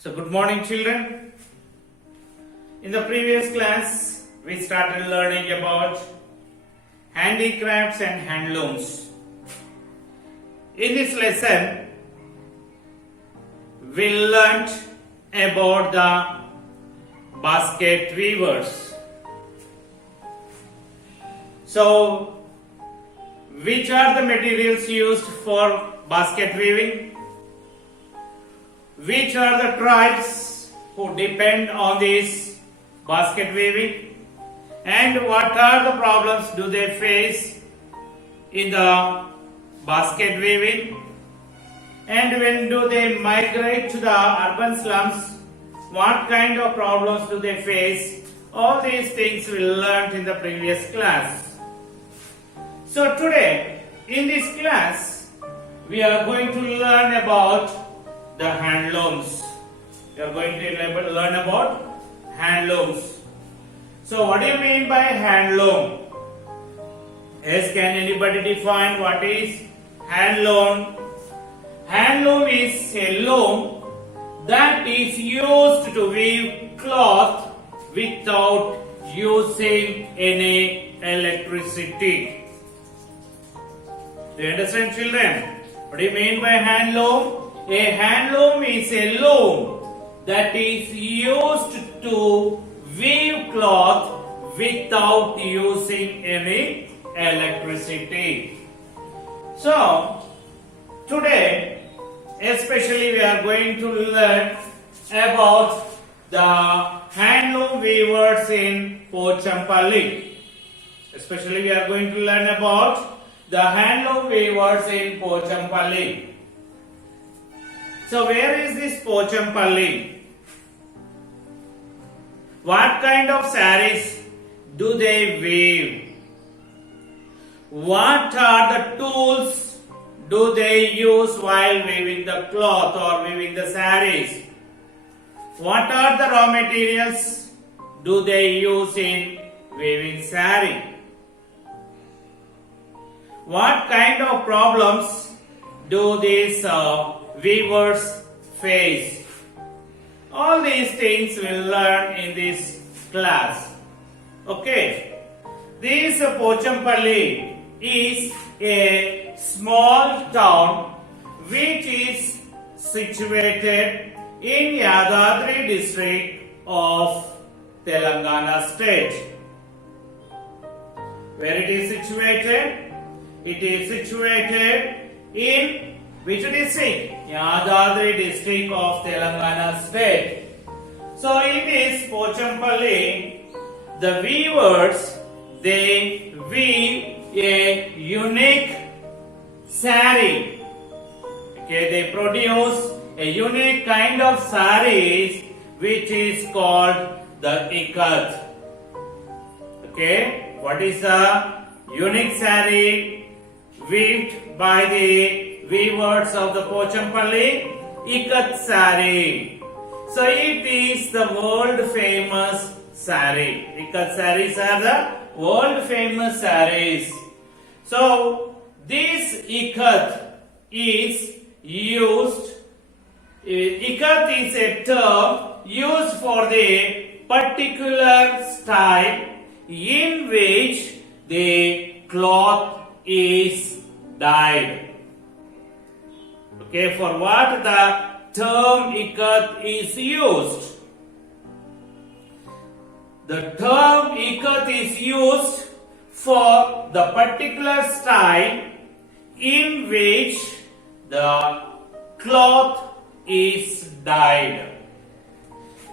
So good morning children. In the previous class we started learning about handicrafts and handlooms. In this lesson we learnt about the basket weavers. So which are the materials used for basket weaving? Which are the tribes who depend on this basket weaving? And what are the problems do they face in the basket weaving? And when do they migrate to the urban slums? What kind of problems do they face? All these things we learned in the previous class. So today in this class we are going to learn about the handlooms. We are going to learn about handlooms. So what do you mean by handloom? Yes, can anybody define what is handloom? Handloom is a loom that is used to weave cloth without using any electricity. Do you understand, children? What do you mean by handloom? A handloom is a loom that is used to weave cloth without using any electricity. So, today, especially we are going to learn about the handloom weavers in Pochampalli. Especially we are going to learn about the handloom weavers in Pochampalli. So where is this Pochampalli? What kind of sarees do they weave? What are the tools do they use while weaving the cloth or weaving the sarees? What are the raw materials do they use in weaving saree? What kind of problems do these weavers face? All these things we'll learn in this class. Okay. This Pochampalli is a small town which is situated in Yadadri district of Telangana state. Where it is situated? It is situated in which district? Yadadri district of Telangana state. So in this Pochampalli, the weavers, they weave a unique saree. Okay, they produce a unique kind of sarees which is called the ikat. Okay, what is a unique saree weaved by the weavers of the Pochampalli? Ikat saree. So it is the world famous saree. Ikat sarees are the world famous sarees. So this ikat is used. Ikat is a term used for the particular style in which the cloth is dyed. Okay, for what the term ikat is used? The term ikat is used for the particular style in which the cloth is dyed.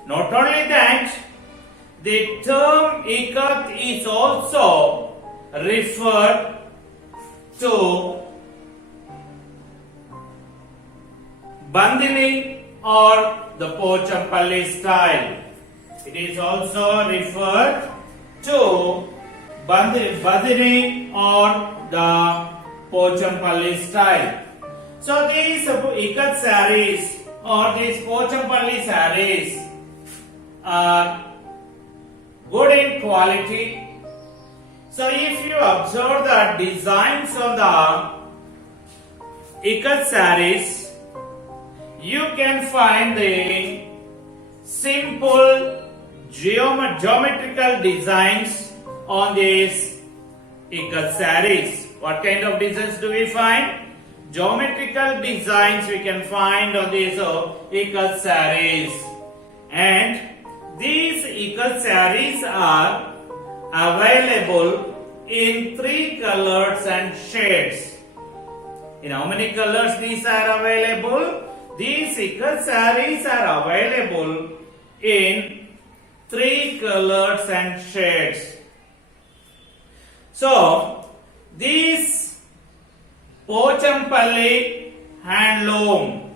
Not only that, the term ikat is also referred to Bandhani or the Pochampalli style. It is also referred to Bandhani or the Pochampalli style. So these ikat sarees or these Pochampalli sarees are good in quality. So if you observe the designs on the ikat sarees, you can find the simple geometrical designs on these ikat sarees. What kind of designs do we find? Geometrical designs we can find on these ikat sarees. And these ikat sarees are available in 3 colors and shades. In how many colors these are available? These ikat sarees are available in 3 colors and shades. So, this Pochampalli handloom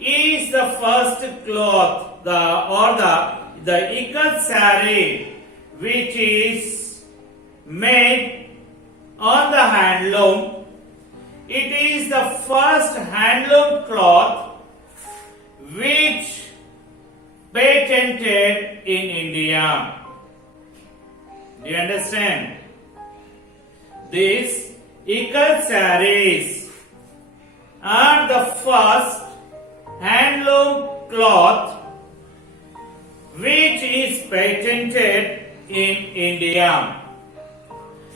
is the first cloth, the ikat saree which is made on the handloom. It is the first handloom cloth which patented in India. Do you understand? These ikat sarees are the first handloom cloth which is patented in India.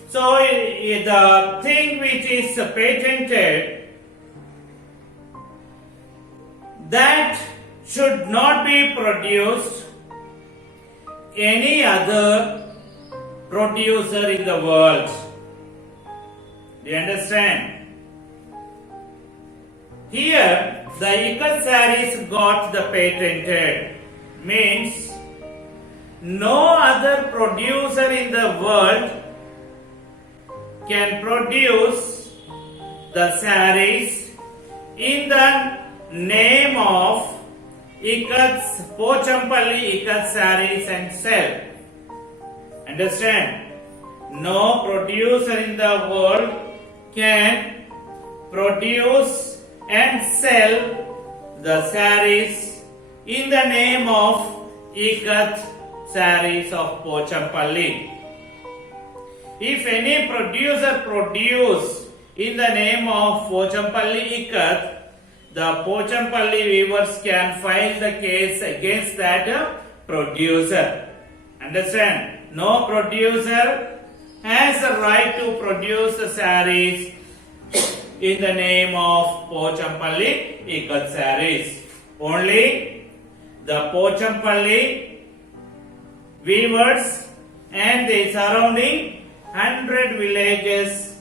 So the thing which is patented, that should not be produced any other producer in the world. Do you understand? Here the ikat sarees got the patented, means no other producer in the world can produce the sarees in the name of Pochampalli ikat sarees and sell. Understand? No producer in the world can produce and sell the sarees in the name of ikat sarees of Pochampalli. If any producer produce in the name of Pochampalli ikat, the Pochampalli weavers can file the case against that producer. Understand? No producer has the right to produce the sarees in the name of Pochampalli ikat sarees. Only the Pochampalli weavers and the surrounding 100 villages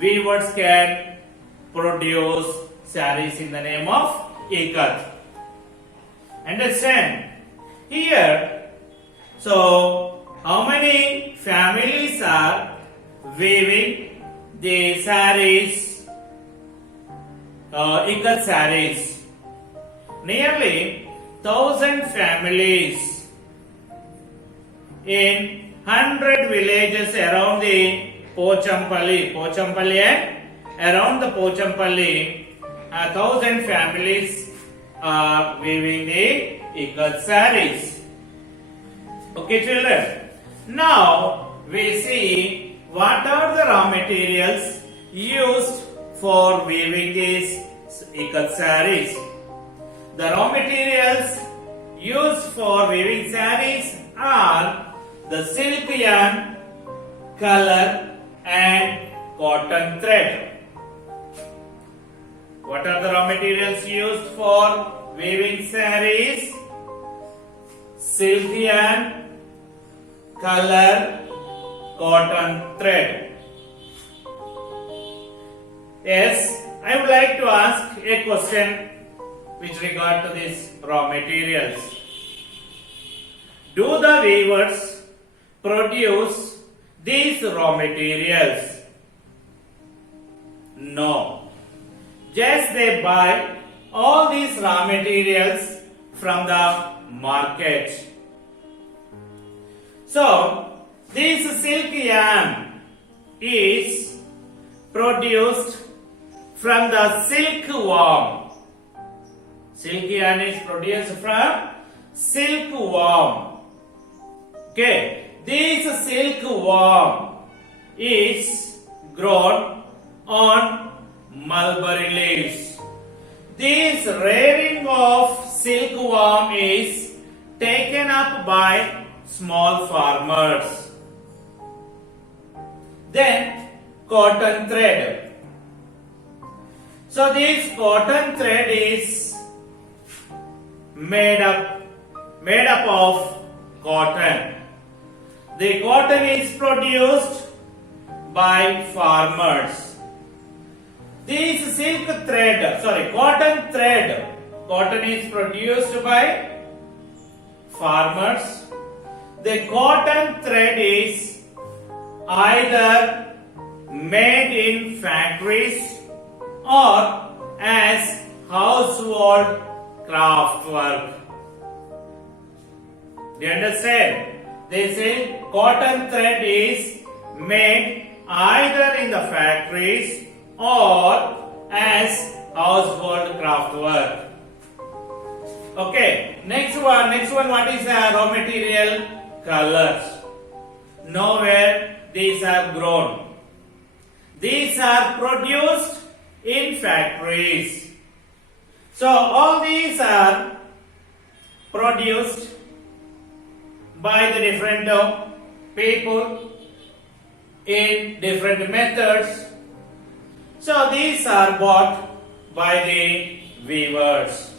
weavers can produce sarees in the name of ikat. Understand? Here, so how many families are weaving the sarees, ikat sarees? Nearly 1,000 families in 100 villages around the Pochampalli and around the Pochampalli, 1,000 families are weaving the ikat sarees. Okay, children. Now we see what are the raw materials used for weaving these ikat sarees. The raw materials used for weaving sarees are the silk yarn, color and cotton thread. What are the raw materials used for weaving sarees? Silk yarn, color, cotton thread. Yes, I would like to ask a question with regard to these raw materials. Do the weavers produce these raw materials? No. Just they buy all these raw materials from the market. So, this silk yarn is produced from the silkworm. Silk yarn is produced from silkworm. Okay, this silkworm is grown on mulberry leaves. This rearing of silkworm is taken up by small farmers. Then cotton thread. So this cotton thread is made up of cotton. The cotton is produced by farmers. This cotton is produced by farmers. The cotton thread is either made in factories or as household craft work. Do you understand? They say cotton thread is made either in the factories or as household craft work. Okay, next one, what is the raw material? Colors. Nowhere these are grown. These are produced in factories. So all these are produced by the different people in different methods. So these are bought by the weavers.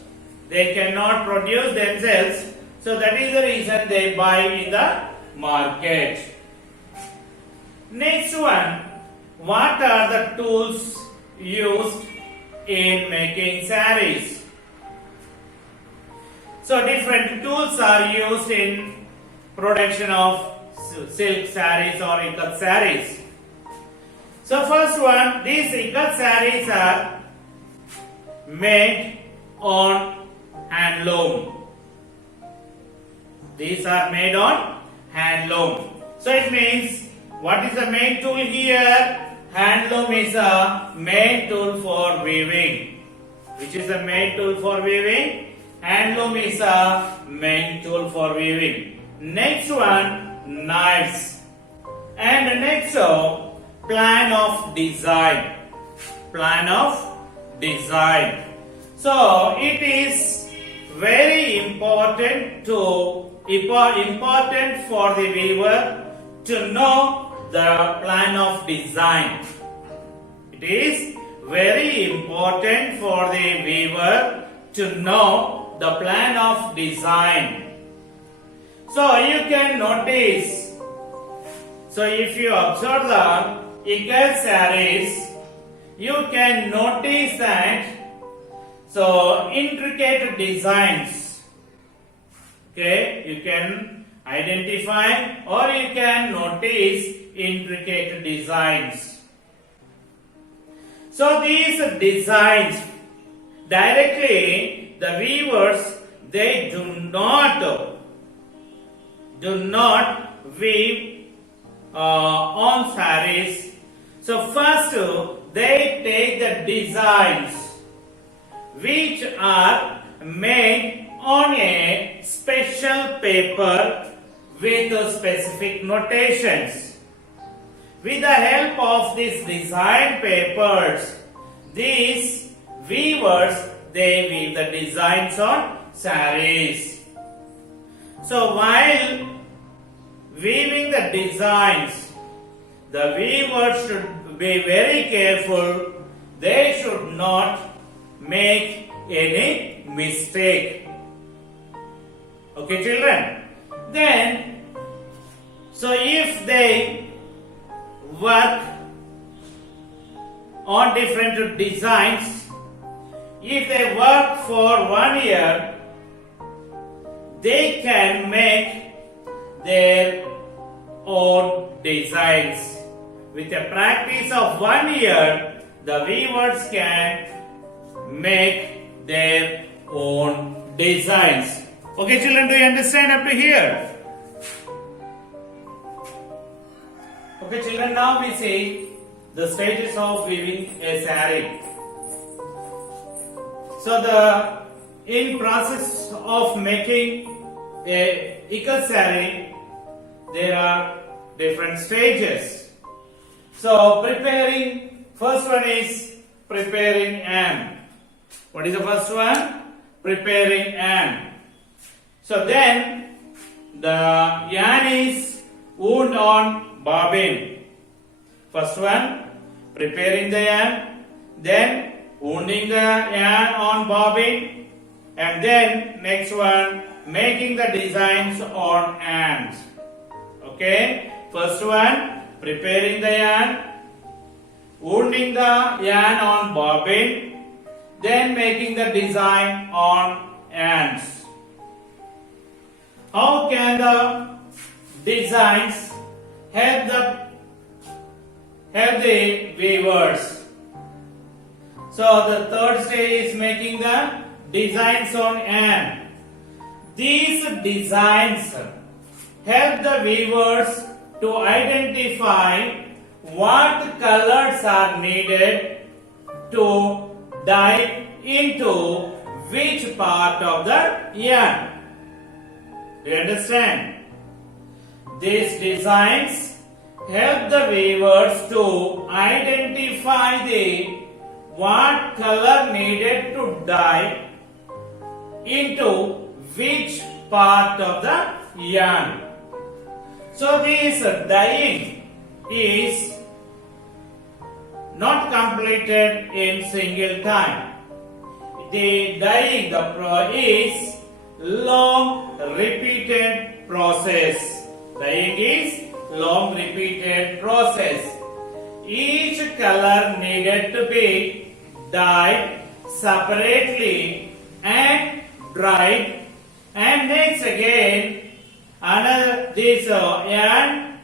They cannot produce themselves, so that is the reason they buy in the market. Next one, what are the tools used in making sarees? So different tools are used in production of silk sarees or ikat sarees. So first one, these ikat sarees are made on handloom. These are made on handloom. So it means, what is the main tool here? Handloom is a main tool for weaving. Which is the main tool for weaving? Handloom is a main tool for weaving. Next one, knives. And next, plan of design. Plan of design. So it is very important for the weaver to know the plan of design. It is very important for the weaver to know the plan of design. So you can notice, so if you observe the ikat sarees, you can notice that so intricate designs. Okay, you can identify or you can notice intricate designs. So these designs directly the weavers, they do not weave on sarees. So first they take the designs which are made on a special paper with specific notations. With the help of these design papers, these weavers, they weave the designs on sarees. So while weaving the designs, the weavers should be very careful. They should not make any mistake. Okay, children? Then, so if they work on different designs, if they work for 1 year, they can make their own designs. With a practice of 1 year, the weavers can make their own designs. Okay, children, do you understand up to here? Okay, children, now we see the stages of weaving a saree. So in process of making a ikat saree, there are different stages. So first one is preparing yarn. What is the first one? Preparing yarn. So then the yarn is wound on bobbin. First one, preparing the yarn, then wounding the yarn on bobbin, and then next one, making the designs on ends. Okay, first one, preparing the yarn, wounding the yarn on bobbin, then making the design on ends. How can the designs help the weavers? So the third stage is making the designs on end. These designs help the weavers to identify what colors are needed to dye into which part of the yarn. Do you understand? These designs help the weavers to identify what color needed to dye into which part of the yarn. So this dyeing is not completed in single time. The dyeing is long repeated process. Dyeing is long repeated process. Each color needed to be dyed separately and dried, and next again another this yarn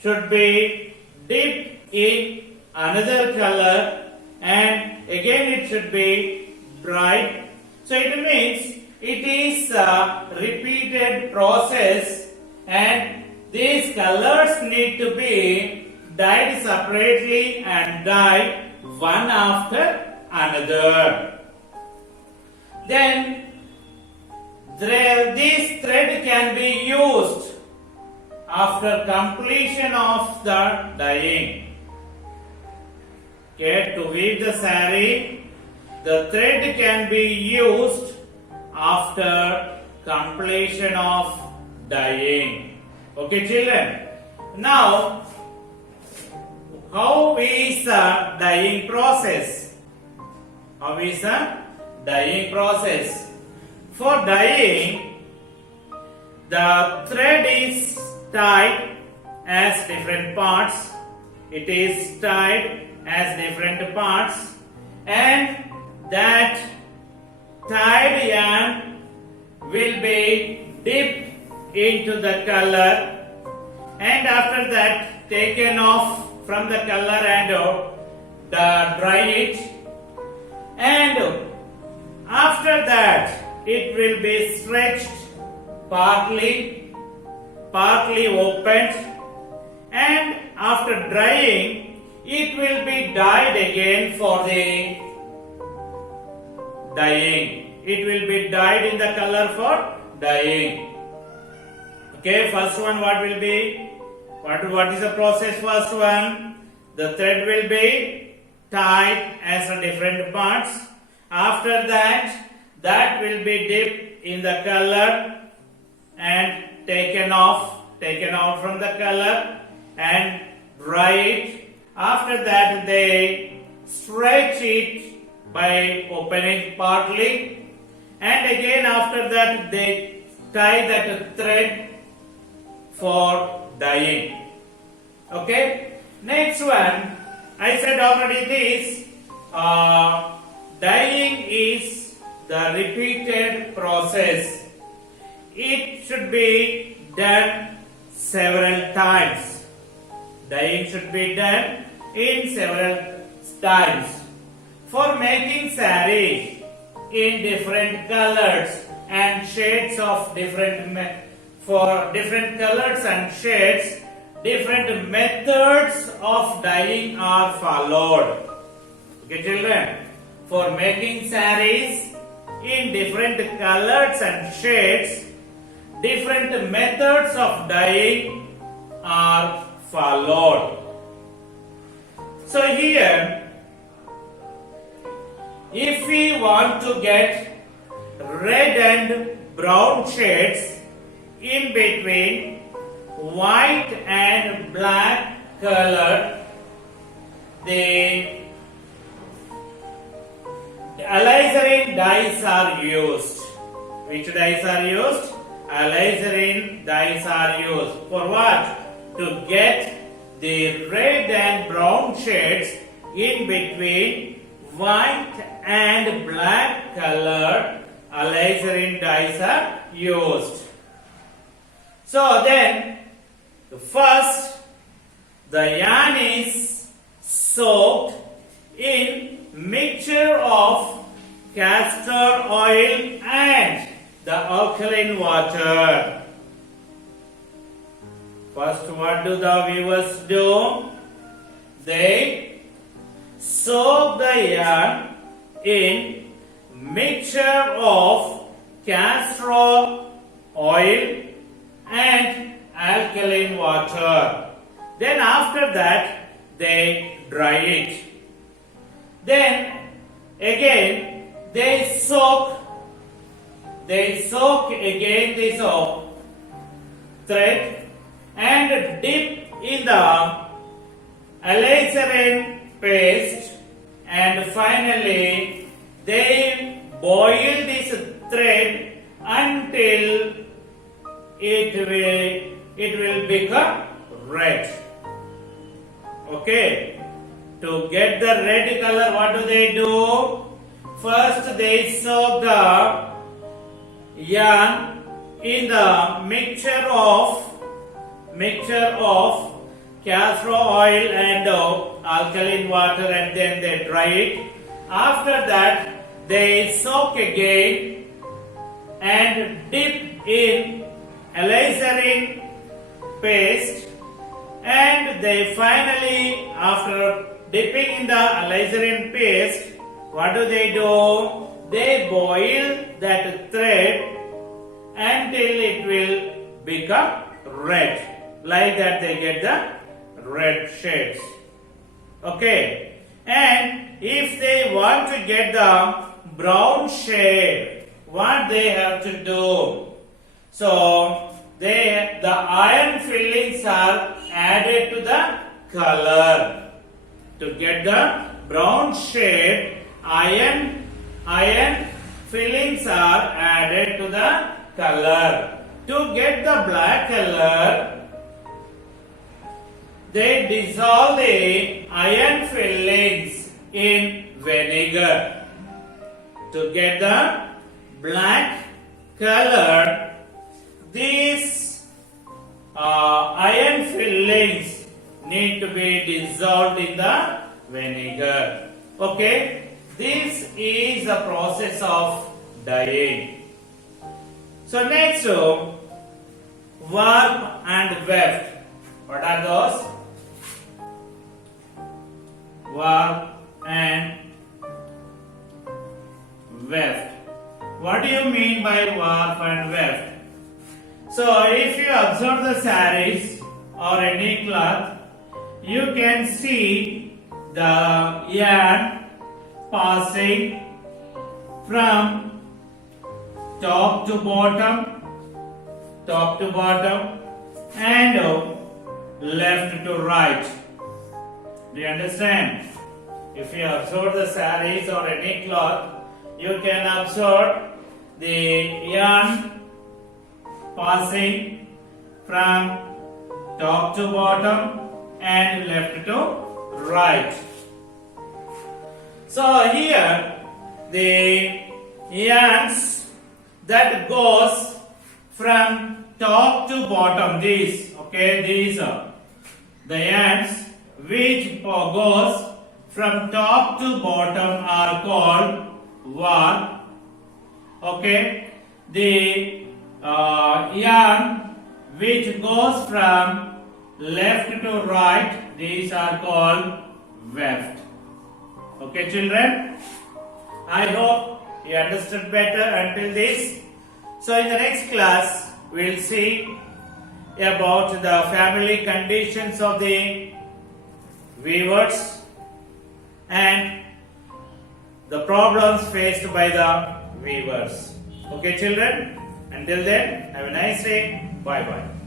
should be dipped in another color, and again it should be dried. So it means it is a repeated process, and these colors need to be dyed separately and dyed one after another. Then this thread can be used after completion of the dyeing. Okay, to weave the saree, the thread can be used after completion of dyeing. Okay, children. Now, how is the dyeing process? How is the dyeing process? For dyeing, the thread is tied as different parts. It is tied as different parts, and that tied yarn will be dipped into the color, and after that taken off from the color and dry it, and after that it will be stretched, partly opened, and after drying it will be dyed again for the dyeing. It will be dyed in the color for dyeing. Okay, first one what will be? What is the process? First one, the thread will be tied as a different parts. After that will be dipped in the color and taken out from the color and dry it. After that they stretch it by opening partly, and again after that they tie that thread for dyeing. Okay, next one, I said already this dyeing is the repeated process. It should be done several times. Dyeing should be done in several times. For making sarees in different colors and shades of different colors and shades, different methods of dyeing are followed. Okay, children, for making sarees in different colors and shades, different methods of dyeing are followed. So here, if we want to get red and brown shades in between white and black color. The alizarin dyes are used. Which dyes are used? Alizarin dyes are used. For what? To get the red and brown shades in between white and black color. Alizarin dyes are used. So then, first the yarn is soaked in mixture of castor oil and the alkaline water. First, what do the weavers do? They soak the yarn in mixture of castor oil and alkaline water. Then after that, they dry it. Then again they soak again this thread and dip in the alizarin paste, and finally they boil this thread until it will become red. Okay. To get the red color, what do they do? First they soak the yarn in the mixture of castor oil and alkaline water, and then they dry it. After that they soak again and dip in alizarin paste, and they finally, after dipping in the alizarin paste, what do? They boil that thread until it will become red. Like that they get the red shades. Okay. And if they want to get the brown shade, what they have to do? So the iron fillings are added to the color. To get the brown shade, iron fillings are added to the color. To get the black color, they dissolve the iron fillings in vinegar. To get the black color, these iron fillings need to be dissolved in the vinegar. Okay, this is the process of dyeing. So next, warp and weft. What are those? Warp and weft. What do you mean by warp and weft? So if you observe the sarees or any cloth, you can see the yarn passing from top to bottom, and left to right. Do you understand? If you observe the sarees or any cloth, you can observe the yarn passing from top to bottom and left to right. So here the yarns that goes from top to bottom, these are the yarns which goes from top to bottom are called warp. Okay, the yarn which goes from left to right, these are called weft. Okay, children, I hope you understood better until this. So in the next class, we will see about the family conditions of the weavers and the problems faced by the weavers. Okay, children, Until then, have a nice day. Bye bye.